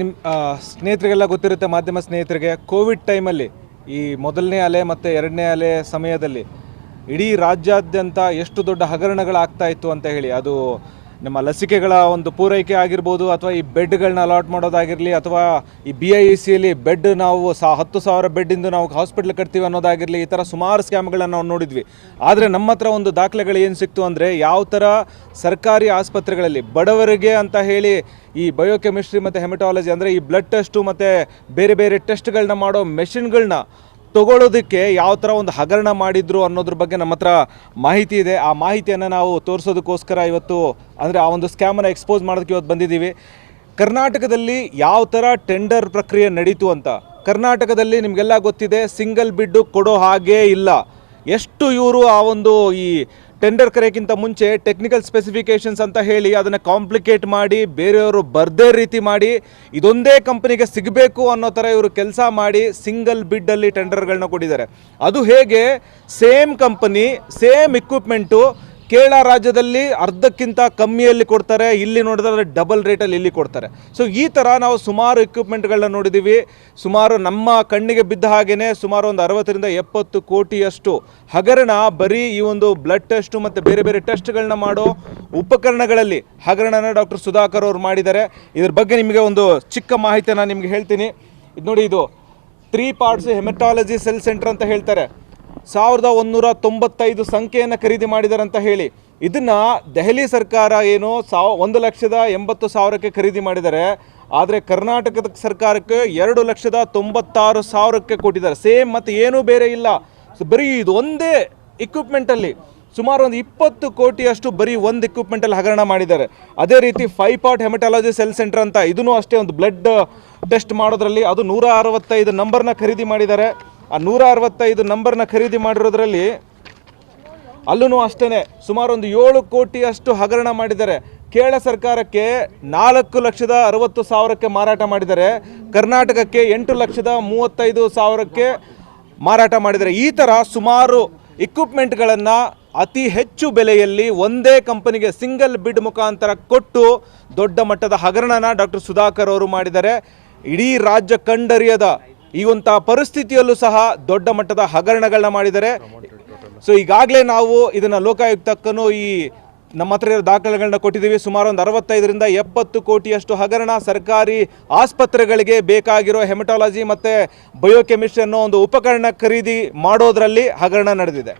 ನಿಮ್ಮ ಸ್ನೇಹಿತರಿಗೆಲ್ಲ ಗೊತ್ತಿರುತ್ತೆ, ಮಾಧ್ಯಮ ಸ್ನೇಹಿತರಿಗೆ ಕೋವಿಡ್ ಟೈಮಲ್ಲಿ ಈ ಮೊದಲನೇ ಅಲೆ ಮತ್ತು ಎರಡನೇ ಅಲೆ ಸಮಯದಲ್ಲಿ ಇಡೀ ರಾಜ್ಯಾದ್ಯಂತ ಎಷ್ಟು ದೊಡ್ಡ ಹಗರಣಗಳಾಗ್ತಾ ಇತ್ತು ಅಂತ ಹೇಳಿ. ಅದು ನಮ್ಮ ಲಸಿಕೆಗಳ ಒಂದು ಪೂರೈಕೆ ಆಗಿರ್ಬೋದು, ಅಥವಾ ಈ ಬೆಡ್ಗಳನ್ನ ಅಲಾಟ್ ಮಾಡೋದಾಗಿರಲಿ, ಅಥವಾ ಈ BIECಯಲ್ಲಿ ಬೆಡ್ ನಾವು 10,000 ಬೆಡ್ಡಿಂದು ನಾವು ಹಾಸ್ಪಿಟ್ಲ್ ಕಟ್ತೀವಿ ಅನ್ನೋದಾಗಿರಲಿ, ಈ ಥರ ಸುಮಾರು ಸ್ಕ್ಯಾಮ್ಗಳನ್ನು ನಾವು ನೋಡಿದ್ವಿ. ಆದರೆ ನಮ್ಮ ಹತ್ರ ಒಂದು ದಾಖಲೆಗಳು ಏನು ಸಿಕ್ತು ಅಂದರೆ, ಯಾವ ಥರ ಸರ್ಕಾರಿ ಆಸ್ಪತ್ರೆಗಳಲ್ಲಿ ಬಡವರಿಗೆ ಅಂತ ಹೇಳಿ ಈ ಬಯೋಕೆಮಿಸ್ಟ್ರಿ ಮತ್ತು ಹೆಮಟಾಲಜಿ ಅಂದರೆ ಈ ಬ್ಲಡ್ ಟೆಸ್ಟು ಮತ್ತು ಬೇರೆ ಬೇರೆ ಟೆಸ್ಟ್ಗಳನ್ನ ಮಾಡೋ ಮೆಷಿನ್ಗಳನ್ನ ತಗೊಳ್ಳೋದಕ್ಕೆ ಯಾವ ಥರ ಒಂದು ಹಗರಣ ಮಾಡಿದ್ರು ಅನ್ನೋದ್ರ ಬಗ್ಗೆ ನಮ್ಮ ಹತ್ರ ಮಾಹಿತಿ ಇದೆ. ಆ ಮಾಹಿತಿಯನ್ನು ನಾವು ತೋರಿಸೋದಕ್ಕೋಸ್ಕರ ಇವತ್ತು ಅಂದರೆ ಆ ಒಂದು ಸ್ಕ್ಯಾಮನ್ನು ಎಕ್ಸ್ಪೋಸ್ ಮಾಡೋದಕ್ಕೆ ಇವತ್ತು ಬಂದಿದ್ದೀವಿ. ಕರ್ನಾಟಕದಲ್ಲಿ ಯಾವ ಥರ ಟೆಂಡರ್ ಪ್ರಕ್ರಿಯೆ ನಡೀತು ಅಂತ. ಕರ್ನಾಟಕದಲ್ಲಿ ನಿಮಗೆಲ್ಲ ಗೊತ್ತಿದೆ, ಸಿಂಗಲ್ ಬಿಡ್ಡು ಕೊಡೋ ಹಾಗೇ ಇಲ್ಲ. ಎಷ್ಟು ಇವರು ಆ ಒಂದು ಈ ಟೆಂಡರ್ ಕರೆಯೋಕ್ಕಿಂತ ಮುಂಚೆ ಟೆಕ್ನಿಕಲ್ ಸ್ಪೆಸಿಫಿಕೇಷನ್ಸ್ ಅಂತ ಹೇಳಿ ಅದನ್ನು ಕಾಂಪ್ಲಿಕೇಟ್ ಮಾಡಿ ಬೇರೆಯವರು ಬರ್ದೇ ರೀತಿ ಮಾಡಿ ಇದೊಂದೇ ಕಂಪನಿಗೆ ಸಿಗಬೇಕು ಅನ್ನೋ ಥರ ಇವರು ಕೆಲಸ ಮಾಡಿ ಸಿಂಗಲ್ ಬಿಡ್ಡಲ್ಲಿ ಟೆಂಡರ್ಗಳನ್ನ ಕೊಟ್ಟಿದ್ದಾರೆ. ಅದು ಹೇಗೆ, same company same equipment Kerala ರಾಜ್ಯದಲ್ಲಿ ಅರ್ಧಕ್ಕಿಂತ ಕಮ್ಮಿಯಲ್ಲಿ ಕೊಡ್ತಾರೆ, ಇಲ್ಲಿ ನೋಡಿದ್ರೆ ಡಬಲ್ ರೇಟಲ್ಲಿ ಇಲ್ಲಿ ಕೊಡ್ತಾರೆ. ಸೊ ಈ ಥರ ನಾವು ಸುಮಾರು ಇಕ್ವಿಪ್ಮೆಂಟ್ಗಳನ್ನ ನೋಡಿದ್ದೀವಿ. ಸುಮಾರು ನಮ್ಮ ಕಣ್ಣಿಗೆ ಬಿದ್ದ ಹಾಗೆಯೇ ಸುಮಾರು ಒಂದು 60ರಿಂದ 70 ಕೋಟಿಯಷ್ಟು ಹಗರಣ ಬರೀ ಈ ಒಂದು ಬ್ಲಡ್ ಟೆಸ್ಟು ಮತ್ತು ಬೇರೆ ಬೇರೆ ಟೆಸ್ಟ್ಗಳನ್ನ ಮಾಡೋ ಉಪಕರಣಗಳಲ್ಲಿ ಹಗರಣನ ಡಾಕ್ಟರ್ ಸುಧಾಕರ್ ಅವರು ಮಾಡಿದ್ದಾರೆ. ಇದ್ರ ಬಗ್ಗೆ ನಿಮಗೆ ಒಂದು ಚಿಕ್ಕ ಮಾಹಿತಿಯನ್ನು ನಿಮಗೆ ಹೇಳ್ತೀನಿ. ಇದು ನೋಡಿ, ಇದು 3 ಪಾರ್ಟ್ಸ್ ಹೆಮಟಾಲಜಿ ಸೆಲ್ ಸೆಂಟರ್ ಅಂತ ಹೇಳ್ತಾರೆ. 1195 ಸಂಖ್ಯೆಯನ್ನು ಖರೀದಿ ಮಾಡಿದ್ದಾರೆ ಅಂತ ಹೇಳಿ ಇದನ್ನು ದೆಹಲಿ ಸರ್ಕಾರ ಏನು 1,80,000ಕ್ಕೆ ಖರೀದಿ ಮಾಡಿದ್ದಾರೆ. ಆದರೆ ಕರ್ನಾಟಕದ ಸರ್ಕಾರಕ್ಕೆ 2,96,000ಕ್ಕೆ ಕೊಟ್ಟಿದ್ದಾರೆ. ಸೇಮ್ ಮತ್ತು ಏನೂ ಬೇರೆ ಇಲ್ಲ. ಸೊ ಬರೀ ಇದು ಒಂದೇ ಇಕ್ವಿಪ್ಮೆಂಟಲ್ಲಿ ಸುಮಾರು ಒಂದು 20 ಕೋಟಿಯಷ್ಟು ಬರೀ ಒಂದು ಇಕ್ವಿಪ್ಮೆಂಟಲ್ಲಿ ಹಗರಣ ಮಾಡಿದ್ದಾರೆ. ಅದೇ ರೀತಿ 5 ಪಾರ್ಟ್ ಹೆಮಟಾಲಜಿ ಸೆಲ್ ಸೆಂಟರ್ ಅಂತ ಇದೂ ಅಷ್ಟೇ ಒಂದು ಬ್ಲಡ್ ಟೆಸ್ಟ್ ಮಾಡೋದ್ರಲ್ಲಿ ಅದು 165 ನಂಬರ್ನ ಖರೀದಿ ಮಾಡಿದ್ದಾರೆ. ಆ 165 ನಂಬರ್ನ ಖರೀದಿ ಮಾಡಿರೋದ್ರಲ್ಲಿ ಅಲ್ಲೂ ಅಷ್ಟೇ ಸುಮಾರು ಒಂದು 7 ಕೋಟಿಯಷ್ಟು ಹಗರಣ ಮಾಡಿದ್ದಾರೆ. ಕೇರಳ ಸರ್ಕಾರಕ್ಕೆ 4,60,000ಕ್ಕೆ ಮಾರಾಟ ಮಾಡಿದ್ದಾರೆ. ಕರ್ನಾಟಕಕ್ಕೆ 8,35,000ಕ್ಕೆ ಮಾರಾಟ ಮಾಡಿದ್ದಾರೆ. ಈ ಥರ ಸುಮಾರು ಇಕ್ವಿಪ್ಮೆಂಟ್ಗಳನ್ನು ಅತಿ ಹೆಚ್ಚು ಬೆಲೆಯಲ್ಲಿ ಒಂದೇ ಕಂಪನಿಗೆ ಸಿಂಗಲ್ ಬಿಡ್ ಮುಖಾಂತರ ಕೊಟ್ಟು ದೊಡ್ಡ ಮಟ್ಟದ ಹಗರಣನ ಡಾಕ್ಟರ್ ಸುಧಾಕರ್ ಅವರು ಮಾಡಿದ್ದಾರೆ. ಇಡೀ ರಾಜ್ಯ ಕಂಡರಿಯದ ಈ ಒಂದು ಪರಿಸ್ಥಿತಿಯಲ್ಲೂ ಸಹ ದೊಡ್ಡ ಮಟ್ಟದ ಹಗರಣಗಳನ್ನ ಮಾಡಿದ್ದಾರೆ. ಸೊ ಈಗಾಗಲೇ ನಾವು ಇದನ್ನು ಲೋಕಾಯುಕ್ತಕ್ಕೂ ಈ ನಮ್ಮ ಹತ್ರ ಇರೋ ದಾಖಲೆಗಳನ್ನ ಕೊಟ್ಟಿದ್ದೀವಿ. ಸುಮಾರು ಒಂದು 65ರಿಂದ 70 ಕೋಟಿಯಷ್ಟು ಹಗರಣ ಸರ್ಕಾರಿ ಆಸ್ಪತ್ರೆಗಳಿಗೆ ಬೇಕಾಗಿರೋ ಹೆಮಟಾಲಜಿ ಮತ್ತು ಬಯೋಕೆಮಿಸ್ಟ್ರಿ ಅನ್ನೋ ಒಂದು ಉಪಕರಣ ಖರೀದಿ ಮಾಡೋದರಲ್ಲಿ ಹಗರಣ ನಡೆದಿದೆ.